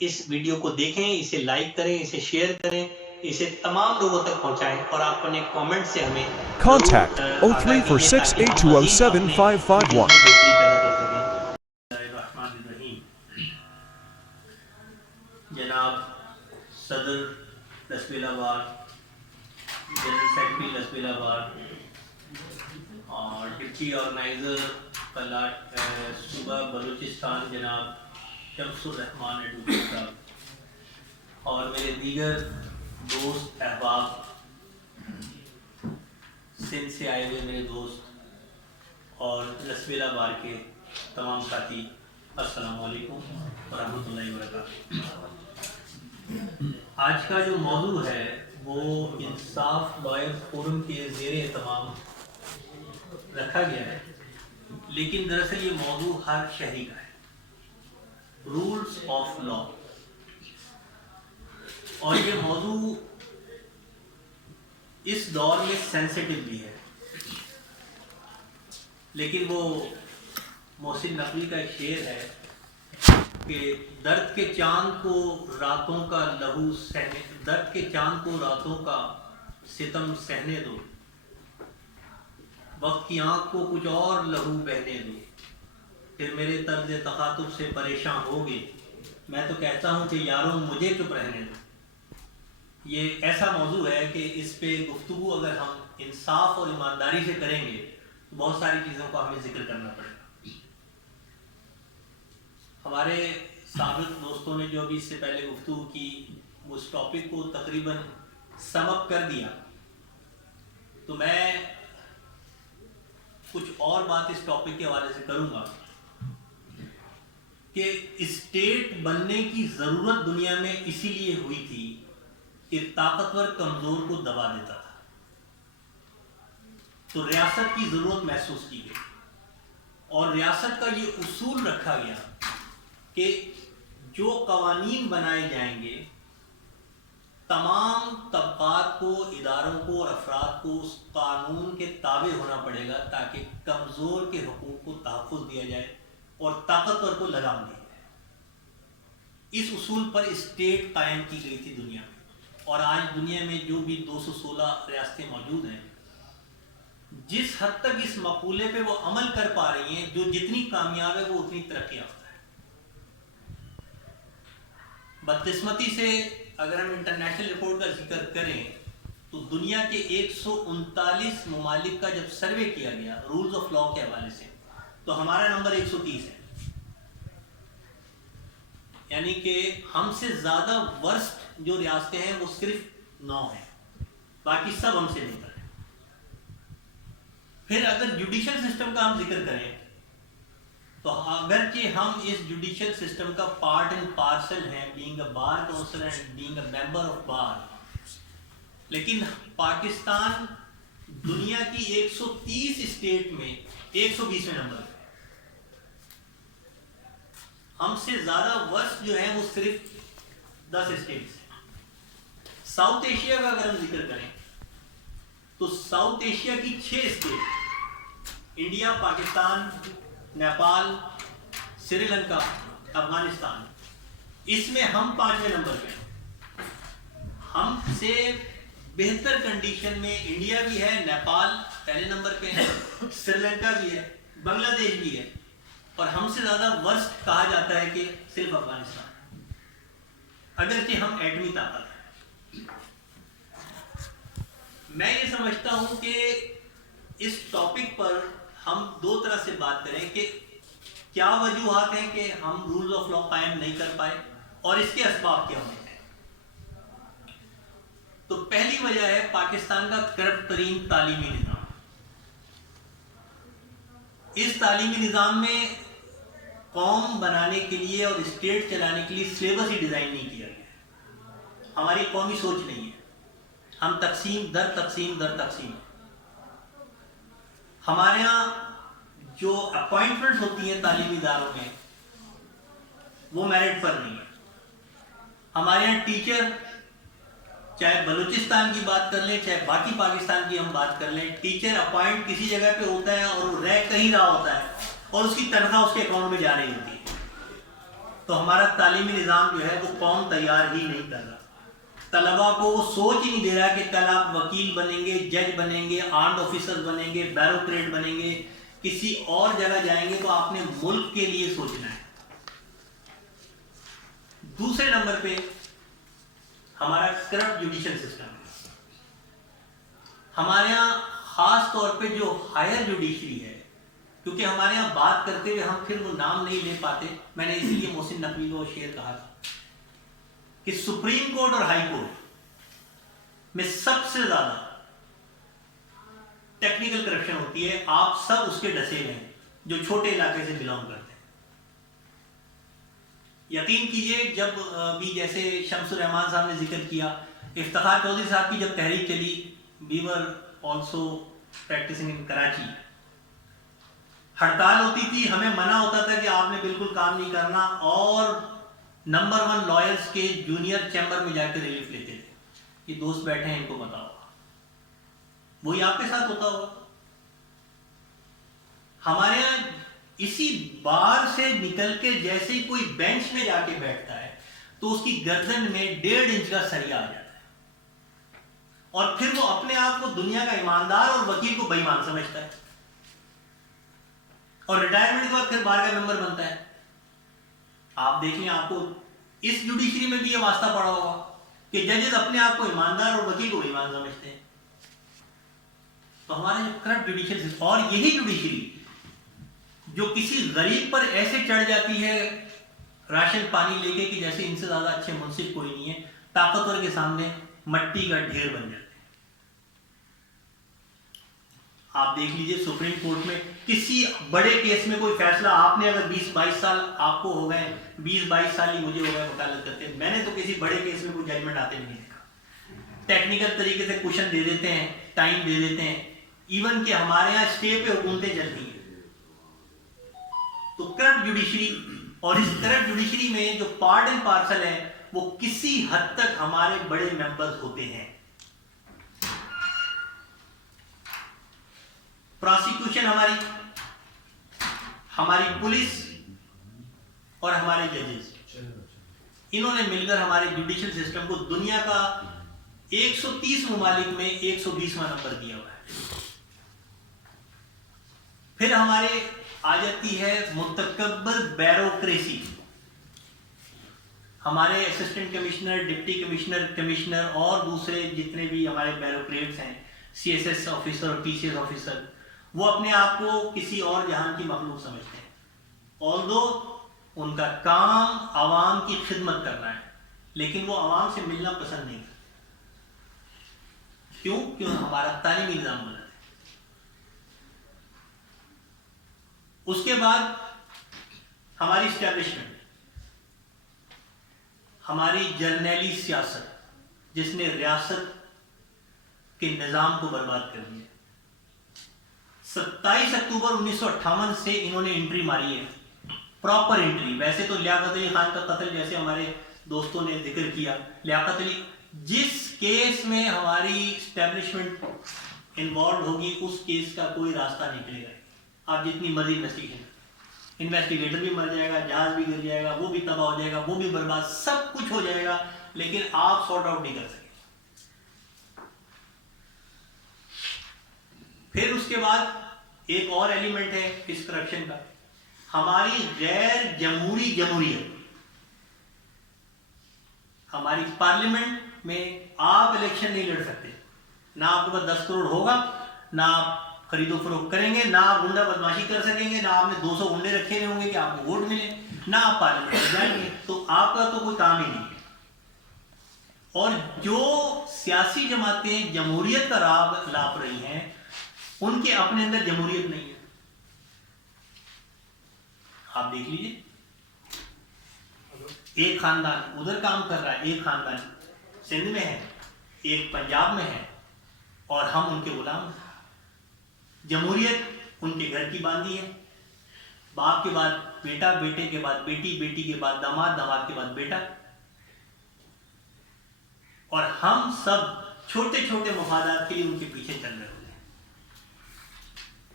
اس video کو دیکھیں، اسے لائک کریں، اسے شیئر کریں، اسے تمام لوگوں تک پہنچائیں اور آپ اپنے کامنٹ سے ہمیں Contact ضرور آگاہ کیجیے تاکہ ہم مزید اپنے ویڈیوز 034682075551. میں بہتری پیدا کر سکیں۔ الرحمن الرحیم۔ جناب صدر لسبیل آباد، جنرل سیکرٹری لسبیل آباد اور ڈپٹی آرگنائزر صوبہ بلوچستان جناب شمس الرحمان ایڈوکیٹ صاحب اور میرے دیگر دوست احباب، سندھ سے آئے ہوئے میرے دوست اور لسبیلا بار کے تمام ساتھی، السلام علیکم ورحمۃ اللہ وبرکاتہ۔ آج کا جو موضوع ہے وہ انصاف لائر فورم کے زیر اہتمام رکھا گیا ہے، لیکن دراصل یہ موضوع ہر شہری کا ہے، رولز آف لا۔ اور یہ موضوع اس دور میں سینسیٹیو بھی ہے، لیکن وہ محسن نقوی کا ایک شعر ہے کہ درد کے چاند کو راتوں کا لہو سہنے، درد کے چاند کو راتوں کا ستم سہنے دو، وقت کی آنکھ کو کچھ اور لہو بہنے دو، پھر میرے طرز تخاطب سے پریشاں ہوگے، میں تو کہتا ہوں کہ یاروں مجھے چپ رہنے دو۔ یہ ایسا موضوع ہے کہ اس پہ گفتگو اگر ہم انصاف اور ایمانداری سے کریں گے تو بہت ساری چیزوں کو ہمیں ذکر کرنا پڑے گا۔ ہمارے سابق دوستوں نے جو ابھی اس سے پہلے گفتگو کی وہ اس ٹاپک کو تقریباً سم اپ کر دیا، تو میں کچھ اور بات اس ٹاپک کے حوالے سے کروں گا کہ اسٹیٹ بننے کی ضرورت دنیا میں اسی لیے ہوئی تھی کہ طاقتور کمزور کو دبا دیتا تھا، تو ریاست کی ضرورت محسوس کی گئی اور ریاست کا یہ اصول رکھا گیا کہ جو قوانین بنائے جائیں گے تمام طبقات کو، اداروں کو اور افراد کو اس قانون کے تابع ہونا پڑے گا تاکہ کمزور کے حقوق کو تحفظ دیا جائے اور طاقتور کو لگام دیا جائے۔ اس اصول پر اسٹیٹ قائم کی گئی تھی دنیا میں، اور آج دنیا میں جو بھی 216 ریاستیں موجود ہیں، جس حد تک اس مقولے پہ وہ عمل کر پا رہی ہیں، جو جتنی کامیاب ہے وہ اتنی ترقی یافتہ ہے۔ بدقسمتی سے اگر ہم انٹرنیشنل رپورٹ کا ذکر کریں تو دنیا کے 139 ممالک کا جب سروے کیا گیا رولز آف لا کے حوالے سے تو ہمارا نمبر 130 ہے، یعنی کہ ہم سے زیادہ ورسٹ جو ریاستیں ہیں وہ صرف 9 ہیں، باقی سب ہم سے بہتر ہیں۔ پھر اگر جوڈیشل سسٹم کا ہم ذکر کریں تو اگرچہ ہم اس جوڈیشل سسٹم کا پارٹ اینڈ پارسل ہیں، being a bar council and being a member of bar, لیکن پاکستان دنیا کی 130 اسٹیٹ میں 120ویں نمبر پہ۔ ہم سے زیادہ ورسٹ جو ہیں وہ صرف 10 اسٹیٹس ہیں۔ ساؤتھ ایشیا کا اگر ہم ذکر کریں تو ساؤتھ ایشیا کی 6 اسٹیٹ، انڈیا، پاکستان، نیپال، سری لنکا، افغانستان، اس میں ہم 5ویں نمبر پہ ہیں۔ ہم سے بہتر کنڈیشن میں انڈیا بھی ہے، نیپال پہلے نمبر پہ ہے، سری لنکا بھی ہے، بنگلہ دیش بھی ہے، اور ہم سے زیادہ ورسٹ کہا جاتا ہے کہ صرف افغانستان، اگرچہ ہم ایٹمی طاقت ہیں۔ میں یہ سمجھتا ہوں کہ اس ٹاپک پر ہم دو طرح سے بات کریں کہ کیا وجوہات ہیں کہ ہم رولز آف لا قائم نہیں کر پائے اور اس کے اسباب کیا ہونے ہیں۔ تو پہلی وجہ ہے پاکستان کا کرپٹ ترین تعلیمی نظام۔ اس تعلیمی نظام میں قوم بنانے کے لیے اور اسٹیٹ چلانے کے لیے سلیبس ہی ڈیزائن نہیں کیا گیا، ہماری قومی سوچ نہیں ہے، ہم تقسیم در تقسیم در تقسیم۔ ہمارے ہاں جو اپوائنٹمنٹس ہوتی ہیں تعلیمی اداروں میں وہ میرٹ پر نہیں ہے۔ ہمارے یہاں ٹیچر، چاہے بلوچستان کی بات کر لیں چاہے باقی پاکستان کی ہم بات کر لیں، ٹیچر اپوائنٹ کسی جگہ پہ ہوتا ہے اور وہ رہ کہیں رہا ہوتا ہے اور اس کی تنخواہ اس کے اکاؤنٹ میں جا رہی ہوتی ہے۔ تو ہمارا تعلیمی نظام جو ہے وہ قوم تیار ہی نہیں کر رہا. طلبا کو وہ سوچ ہی نہیں دے رہا کہ کل آپ وکیل بنیں گے, جج بنیں گے, آرمڈ آفیسر بنیں گے, بیوروکریٹ بنیں گے, کسی اور جگہ جائیں گے تو آپ نے ملک کے لیے سوچنا ہے. دوسرے نمبر پہ ہمارا کرپٹ جوڈیشل سسٹم ہے. ہمارے یہاں خاص طور پہ جو ہائر جوڈیشری ہے, کیونکہ ہمارے یہاں بات کرتے ہوئے ہم پھر وہ نام نہیں لے پاتے, میں نے اسی لیے محسن نقوی کو شعر کہا تھا کہ سپریم کورٹ اور ہائی کورٹ میں سب سے زیادہ ٹیکنیکل کرپشن ہوتی ہے. آپ سب اس کے ڈسے ہوئے ہیں جو چھوٹے علاقے سے بلانگ کرتے ہیں. یقین کیجئے جب بھی جیسے شمس الرحمان صاحب نے ذکر کیا, افتخار چودھری صاحب کی جب تحریک چلی, we were also practicing in Karachi, ہڑتال ہوتی تھی, ہمیں منع ہوتا تھا کہ آپ نے بالکل کام نہیں کرنا, اور نمبر 1 لائرز کے جونیئر چیمبر میں جا کے ریلیف لیتے تھے. یہ دوست بیٹھے ہیں, ان کو پتا ہوگا, وہی آپ کے ساتھ ہوتا ہوگا. ہمارے یہاں اسی بار سے نکل کے جیسے ہی کوئی بینچ میں جا کے بیٹھتا ہے تو اس کی گردن میں 1.5 انچ کا سریا آ جاتا ہے, اور پھر وہ اپنے آپ کو دنیا کا ایماندار اور وکیل کو بے ایمان سمجھتا ہے, اور ریٹائرمنٹ کے بعد پھر بار کا ممبر بنتا ہے. آپ دیکھ لیں, آپ کو اس جوڈیشری میں بھی یہ واسطہ پڑا ہوگا کہ ججز اپنے آپ کو ایماندار اور وکیل کو بے ایمان سمجھتے ہیں. تو ہمارے جو کرپٹ جوڈیشل, اور یہی جوڈیشری جو کسی غریب پر ایسے چڑھ جاتی ہے راشن پانی لے کے کہ جیسے ان سے زیادہ اچھے منصف کوئی نہیں ہے, طاقتور کے سامنے مٹی کا ڈھیر بن جاتے ہیں. آپ دیکھ لیجئے سپریم کورٹ میں کسی بڑے کیس میں کوئی فیصلہ, آپ نے اگر 20-22 سال آپ کو ہو گئے, 20-22 سال ہی مجھے ہو گئے وکالت کرتے ہیں, میں نے تو کسی بڑے کیس میں کوئی ججمنٹ آتے نہیں دیکھا. ٹیکنیکل طریقے سے کوشچن دے دیتے ہیں, ٹائم دے دیتے ہیں, ایون کہ ہمارے یہاں اسٹے پہ حکومتیں چلتی ہیں. تو کرپٹ جوڈیشری, اور اس کرپٹ جوڈیشری میں جو پارٹ اینڈ پارسل ہے وہ کسی حد تک ہمارے بڑے ممبرز ہوتے ہیں. پراسیکیوشن ہماری پولیس اور ہمارے ججز, انہوں نے مل کر ہمارے جوڈیشل سسٹم کو دنیا کا 130 ممالک میں 120واں نمبر دیا ہوا ہے. پھر ہمارے آ جاتی ہے متکبر بیوروکریسی. ہمارے assistant commissioner, deputy commissioner, commissioner اور دوسرے جتنے بھی ہمارے بیوروکریٹس ہیں, سی ایس ایس آفیسر اور پی سی ایس آفیسر, وہ اپنے آپ کو کسی اور جہان کی مخلوق سمجھتے ہیں, although ان کا کام عوام کی خدمت کرنا ہے, لیکن وہ عوام سے ملنا پسند نہیں کرتے. کیوں ہمارا تعلیمی نظام بنا ہے. اس کے بعد ہماری اسٹیبلشمنٹ, ہماری جرنیلی سیاست جس نے ریاست کے نظام کو برباد کر دیا. 27 اکتوبر 1958 سے انہوں نے انٹری ماری ہے, پراپر انٹری. ویسے تو لیاقت علی خان کا قتل جیسے ہمارے دوستوں نے ذکر کیا, لیاقت علی جس کیس میں ہماری اسٹیبلشمنٹ انوالوڈ ہوگی اس کیس کا کوئی راستہ نکلے گا. آپ جتنی مرضی انویسٹیگیٹر بھی مر جائے گا, جہاز بھی گر جائے گا, وہ بھی تباہ ہو جائے گا, وہ بھی برباد, سب کچھ ہو جائے گا, لیکن آپ سارٹ آؤٹ نہیں کر سکیں. پھر اس کے بعد ایک اور ایلیمنٹ ہے اس کرپشن کا, ہماری غیر جمہوری جمہوریت. ہماری پارلیمنٹ میں آپ الیکشن نہیں لڑ سکتے, نہ آپ کے پاس 10 کروڑ ہوگا, نہ آپ خرید و فروخت کریں گے, نہ آپ گنڈا بدماشی کر سکیں گے, نہ آپ نے 200 گنڈے رکھے ہوئے ہوں گے کہ آپ کو ووٹ ملے, نہ آپ پارلیمنٹ میں جائیں گے, تو آپ کا تو کوئی کام ہی نہیں ہے. اور جو سیاسی جماعتیں جمہوریت کا راہ لاپ رہی ہیں ان کے اپنے اندر جمہوریت نہیں ہے. آپ دیکھ لیجیے, ایک خاندان ادھر کام کر رہا ہے, ایک خاندان سندھ میں ہے, ایک پنجاب میں ہے, اور ہم ان کے غلام ہیں. جمہوریت ان کے گھر کی باندھی ہے, باپ کے بعد بیٹا, بیٹے کے بعد بیٹی, بیٹی کے بعد داماد, داماد کے بعد بیٹا, اور ہم سب چھوٹے چھوٹے مفادات کے لیے ان کے پیچھے چل رہے ہوتے ہیں.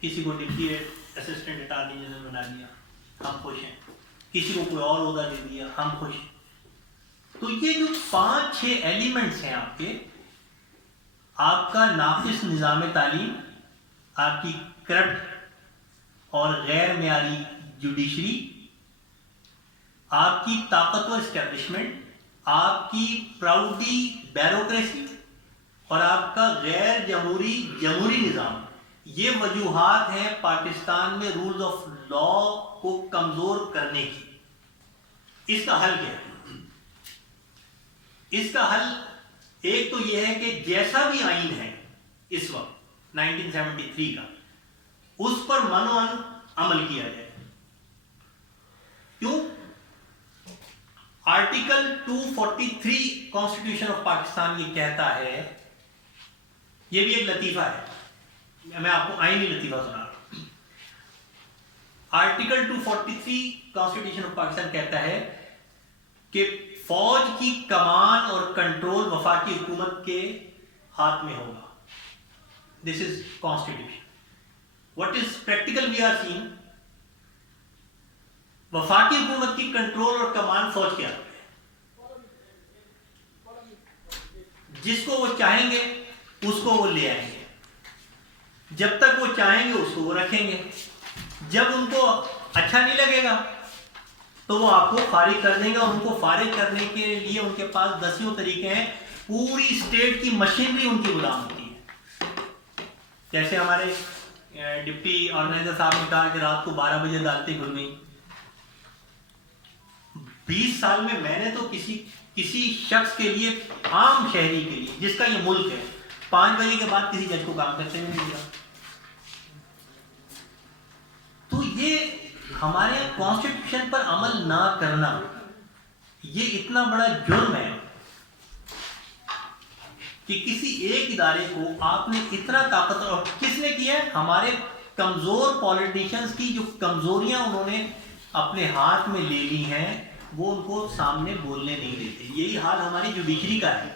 کسی کو ڈپٹی اسسٹنٹ اٹارنی جنرل بنا دیا, ہم خوش ہیں. کسی کو کوئی اور عہدہ دے دیا، ہم خوش. تو یہ جو 5-6 ایلیمنٹس ہیں آپ کے، آپ کا ناقص نظام تعلیم، آپ کی کرپٹ اور غیر معیاری جوڈیشری، آپ کی طاقتور اسٹیبلشمنٹ، آپ کی پراؤڈی بیوروکریسی اور آپ کا غیر جمہوری نظام، یہ وجوہات ہیں پاکستان میں رولز آف لا کو کمزور کرنے کی. اس کا حل کیا ہے؟ اس کا حل ایک تو یہ ہے کہ جیسا بھی آئین ہے اس وقت 1973 کا، اس پر منوان عمل کیا جائے. کیوں؟ آرٹیکل 243 کانسٹیٹیوشن آف پاکستان یہ کہتا ہے، یہ بھی ایک لطیفہ ہے، میں آپ کو آئینی لطیفہ سنا رہا ہوں. آرٹیکل 243 کانسٹیٹیوشن آف پاکستان کہتا ہے کہ فوج کی کمان اور کنٹرول وفاقی حکومت کے ہاتھ میں ہوگا. This is constitution. What is practical we are seeing, وفاقی حکومت کی کنٹرول اور کمان فوج کے ہاتھ میں، جس کو وہ چاہیں گے اس کو وہ لے آئیں گے، جب تک وہ چاہیں گے اس کو وہ رکھیں گے، جب ان کو اچھا نہیں لگے گا تو وہ آپ کو فارغ کر دیں گے. اور ان کو فارغ کرنے کے لیے ان کے پاس دسیوں طریقے ہیں. پوری اسٹیٹ کی مشینری ان کی غلام ہوتی ہے. جیسے ہمارے ڈپٹی آرگنائزر صاحب نے کہا کہ رات کو 12 بجے عدالتیں کھل گئیں. 20 سال میں نے تو کسی شخص کے لیے، عام شہری کے لیے جس کا یہ ملک ہے، 5 بجے کے بعد کسی جج کو کام کرتے ہوئے نہیں دیا. تو یہ ہمارے کانسٹیٹیوشن پر عمل نہ کرنا، یہ اتنا بڑا جرم ہے کہ کسی ایک ادارے کو آپ نے اتنا طاقت، اور کس نے کیا ہے؟ ہمارے کمزور پولیٹیشنز کی جو کمزوریاں انہوں نے اپنے ہاتھ میں لے لی ہیں، وہ ان کو سامنے بولنے نہیں دیتے. یہی حال ہماری جوڈیشری کا ہے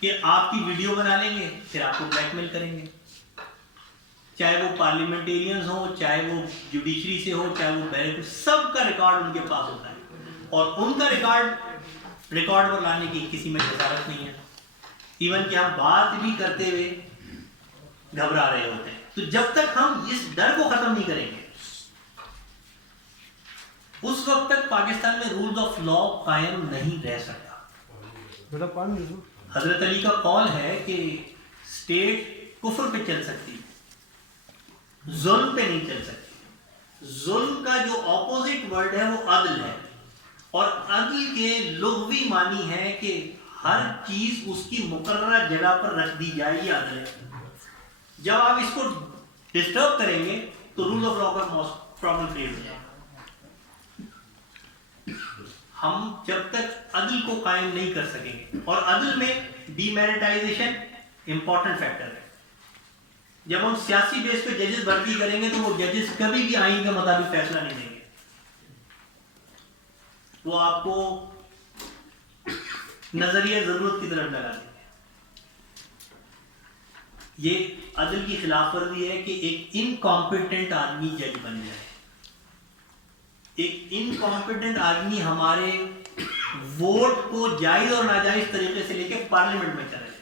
کہ آپ کی ویڈیو بنا لیں گے، پھر آپ کو بلیک میل کریں گے، چاہے وہ پارلیمنٹیرینز ہوں، چاہے وہ جوڈیشری سے ہو، چاہے وہ بیرک، سب کا ریکارڈ ان کے پاس ہوتا ہے. اور ان کا ریکارڈ پر لانے کی کسی میں جسارت نہیں ہے. ایون کہ ہم بات بھی کرتے ہوئے گھبرا رہے ہوتے ہیں. تو جب تک ہم اس ڈر کو ختم نہیں کریں گے، اس وقت تک پاکستان میں رولز آف لا قائم نہیں رہ سکتا. حضرت علی کا قول ہے کہ اسٹیٹ کفر پہ چل سکتی، ظلم پہ نہیں چل سکتی. ظلم کا جو اپوزٹ ورڈ ہے وہ عدل ہے، اور عدل کے لغوی معنی ہے کہ ہر چیز اس کی مقررہ جگہ پر رکھ دی جائے، یہ عدل ہے. جب آپ اس کو ڈسٹرب کریں گے تو رول آف لا کا پرابلم کریٹ ہو جائے گا. ہم جب تک عدل کو قائم نہیں کر سکیں گے، اور عدل میں ڈی میریٹائزیشن امپورٹنٹ فیکٹر ہے. جب ہم سیاسی بیس پہ ججز بھرتی کریں گے تو وہ ججز کبھی بھی آئین کے مطابق فیصلہ نہیں دیں گے، وہ آپ کو نظریہ ضرورت کی طرف لگا دیں گے. یہ عدل کی خلاف ورزی ہے کہ ایک انکمپیٹنٹ آدمی جج بن جائے. ایک انکمپیٹنٹ آدمی ہمارے ووٹ کو جائز اور ناجائز طریقے سے لے کے پارلیمنٹ میں چلا جائے،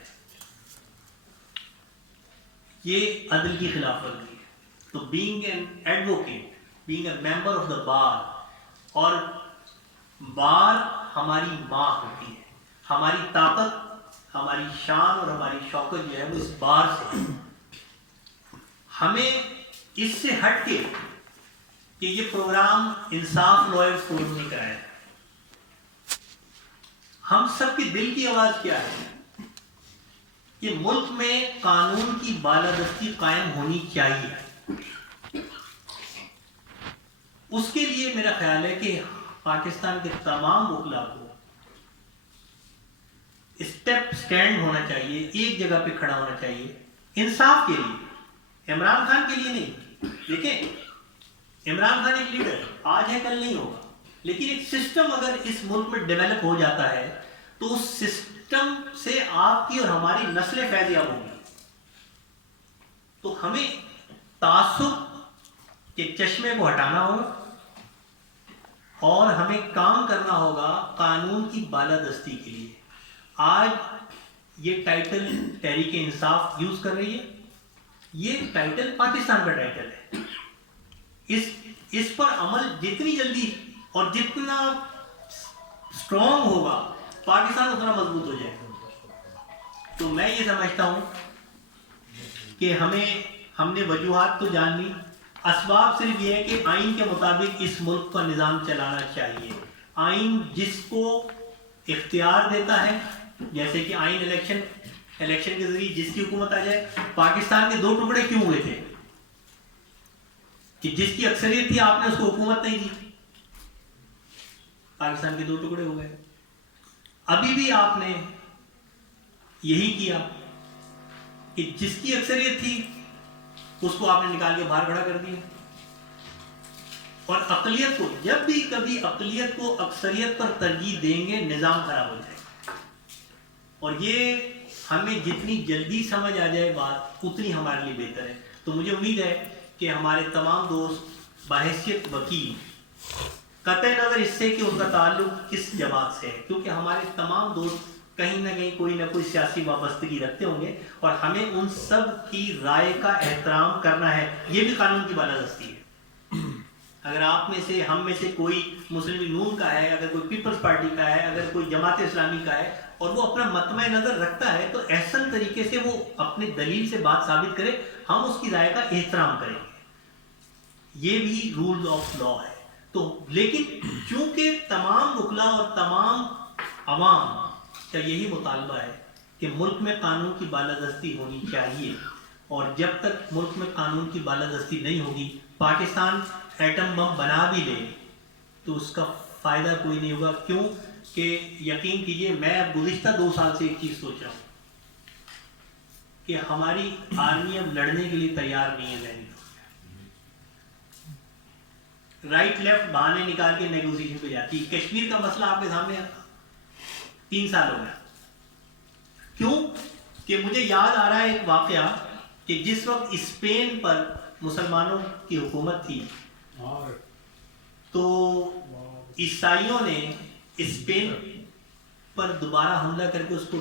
یہ عدل کی خلاف ورزی ہے. تو being an advocate, being a member of the bar, اور بار ہماری ماں ہوتی ہے. ہماری طاقت، ہماری شان اور ہماری شوکت جو ہے وہ اس بار سے ہے. ہمیں اس سے ہٹ کے کہ یہ پروگرام انصاف لوئر فورم نے کرایا. ہم سب کی دل کی آواز کیا ہے کہ ملک میں قانون کی بالادستی قائم ہونی چاہیے. اس کے لیے میرا خیال ہے کہ پاکستان کے تمام وکلاء کو اسٹینڈ ہونا چاہیے، ایک جگہ پہ کھڑا ہونا چاہیے انصاف کے لیے. عمران خان کے لیے نہیں. دیکھیں، عمران خان ایک لیڈر آج ہے کل نہیں ہوگا، لیکن ایک سسٹم اگر اس ملک میں ڈیولپ ہو جاتا ہے تو اس سسٹم سے آپ کی اور ہماری نسلیں فیضیاب ہوں گی. تو ہمیں تعصب کے چشمے کو ہٹانا ہوگا، اور ہمیں کام کرنا ہوگا قانون کی بالادستی کے لیے. آج یہ ٹائٹل تحریک انصاف یوز کر رہی ہے، یہ ٹائٹل پاکستان کا ٹائٹل ہے. اس پر عمل جتنی جلدی اور جتنا اسٹرانگ ہوگا پاکستان اتنا مضبوط ہو جائے گا. تو میں یہ سمجھتا ہوں کہ ہم نے وجوہات تو جان لی، اسباب صرف یہ ہے کہ آئین کے مطابق اس ملک کا نظام چلانا چاہیے. آئین جس کو اختیار دیتا ہے، جیسے کہ آئین الیکشن کے ذریعے جس کی حکومت آ جائے. پاکستان کے 2 ٹکڑے کیوں ہوئے تھے؟ کہ جس کی اکثریت تھی آپ نے اس کو حکومت نہیں دی، پاکستان کے 2 ٹکڑے ہو گئے. ابھی بھی آپ نے یہی کیا کہ جس کی اکثریت تھی اس کو آپ نے نکال کے باہر کھڑا کر دیا. اور اقلیت کو جب بھی کبھی اقلیت کو اکثریت پر ترجیح دیں گے نظام خراب ہو جائے گا. اور یہ ہمیں جتنی جلدی سمجھ آ جائے بات اتنی ہمارے لیے بہتر ہے. تو مجھے امید ہے کہ ہمارے تمام دوست بحیثیت وکیل، قطع نظر اس سے کہ ان کا تعلق کس جماعت سے ہے، کیونکہ ہمارے تمام دوست کہیں نہ کہیں کوئی نہ کوئی سیاسی وابستگی رکھتے ہوں گے، اور ہمیں ان سب کی رائے کا احترام کرنا ہے. یہ بھی قانون کی بالادستی ہے. اگر آپ میں سے، ہم میں سے کوئی مسلم نون کا ہے، اگر کوئی پیپلز پارٹی کا ہے، اگر کوئی جماعت اسلامی کا ہے اور وہ اپنا مطمع نظر رکھتا ہے، تو احسن طریقے سے وہ اپنی دلیل سے بات ثابت کرے، ہم اس کی رائے کا احترام کریں گے. یہ بھی رول آف لا ہے. تو لیکن چونکہ تمام وکلاء اور تمام عوام کا یہی مطالبہ ہے کہ ملک میں قانون کی بالادستی ہونی چاہیے، اور جب تک ملک میں قانون کی بالادستی نہیں ہوگی، پاکستان ایٹم بم بنا بھی لے تو اس کا فائدہ کوئی نہیں ہوگا. کیوں کہ یقین کیجئے، میں اب گزشتہ 2 سال سے ایک چیز سوچ رہا ہوں کہ ہماری آرمی اب لڑنے کے لیے تیار نہیں ہے. ذہنی رائٹ لیفٹ بہانے نکال کے نیگوزیشن پہ جاتی ہے. کشمیر کا مسئلہ آپ کے سامنے 3 سال ہو گیا. کیوں کہ مجھے یاد آ رہا ہے ایک واقعہ کہ جس وقت اسپین پر مسلمانوں کی حکومت تھی تو عیسائیوں نے اسپین پر دوبارہ حملہ کر کے اس کو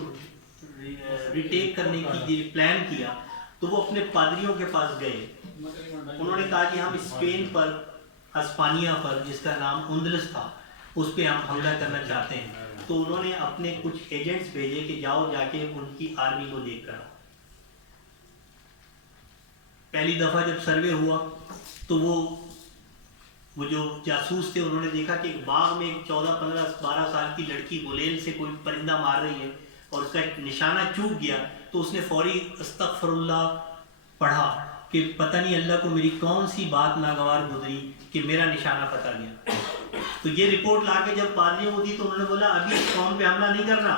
ریٹیک کرنے کی پلان کیا. تو وہ اپنے پادریوں کے پاس گئے، انہوں نے کہا کہ ہم اسپین پر، ہسپانیہ پر جس کا نام اندلس تھا، اس پہ ہم حملہ کرنا چاہتے ہیں. تو انہوں نے اپنے کچھ ایجنٹس بھیجے کہ جاؤ جا کے ان کی آرمی کو دیکھ کر آؤ. پہلی دفعہ جب سروے ہوا تو وہ جو جاسوس تھے انہوں نے دیکھا کہ ایک باغ میں ایک 14 15 12 سال کی لڑکی گلیل سے کوئی پرندہ مار رہی ہے اور اس کا ایک نشانہ چوک گیا. تو اس نے فوری استغفر اللہ پڑھا کہ پتہ نہیں اللہ کو میری کون سی بات ناگوار گزری کہ میرا نشانہ پتہ گیا. تو یہ رپورٹ لا کے جب پادریوں کو دی تو انہوں نے بولا ابھی اس قوم پہ حملہ نہیں کرنا.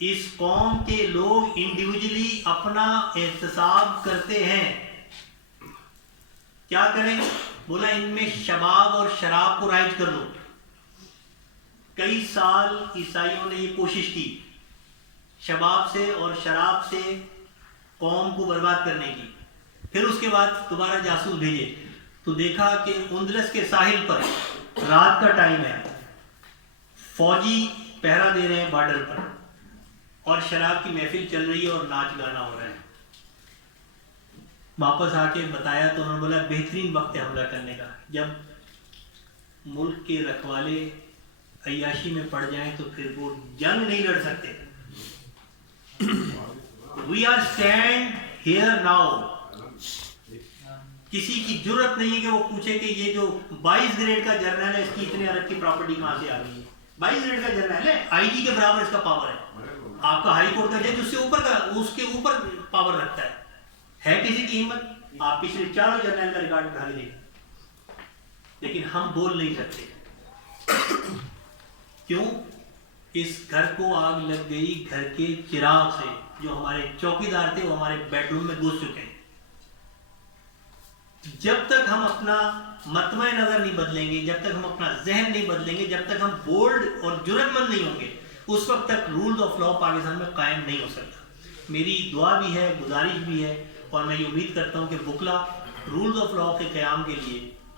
اس قوم کے لوگ انڈیویجلی اپنا احتساب کرتے ہیں. کیا کریں؟ بولا ان میں شباب اور شراب کو رائج کر دو. کئی سال عیسائیوں نے یہ کوشش کی شباب سے اور شراب سے قوم کو برباد کرنے کی. پھر اس کے بعد دوبارہ جاسوس بھیجے تو دیکھا کہ اندلس کے ساحل پر رات کا ٹائم ہے، فوجی پہرا دے رہے ہیں بارڈر پر، اور شراب کی محفل چل رہی ہے اور ناچ گانا ہو رہا ہے. واپس آ کے بتایا تو انہوں نے بولا بہترین وقت ہے حملہ کرنے کا. جب ملک کے رکھوالے عیاشی میں پڑ جائیں تو پھر وہ جنگ نہیں لڑ سکتے. We are stand here now. کسی کی جرت نہیں ہے کہ وہ پوچھے کہ یہ جو 22 گریڈ کا جرنل ہے اس کی اتنے ارب کی پراپرٹی کہاں سے آ گئی ہے. 22 گریڈ کا جرنل ہے، آئی جی کے برابر اس کا پاور ہے. آپ کا ہائی کورٹ کا جج اس کے اوپر پاور رکھتا ہے کسی کی ہمت؟ آپ پچھلے 4 جرنل کا ریکارڈ اٹھا لیجیے. لیکن ہم بول نہیں سکتے. کیوں؟ اس گھر کو آگ لگ گئی گھر کے چراغ سے. جو ہمارے چوکیدار تھے وہ ہمارے بیڈ روم میں گھس چکے ہیں. جب تک ہم اپنا مطمع نظر نہیں بدلیں گے، جب تک ہم اپنا ذہن نہیں بدلیں گے، جب تک ہم بولڈ اور جرأت مند نہیں ہوں گے، اس وقت تک رول آف لا پاکستان میں قائم نہیں ہو سکتا. میری دعا بھی ہے، گزارش بھی ہے، اور میں یہ امید کرتا ہوں کہ وکلا رولز آف لا کے قیام کے لیے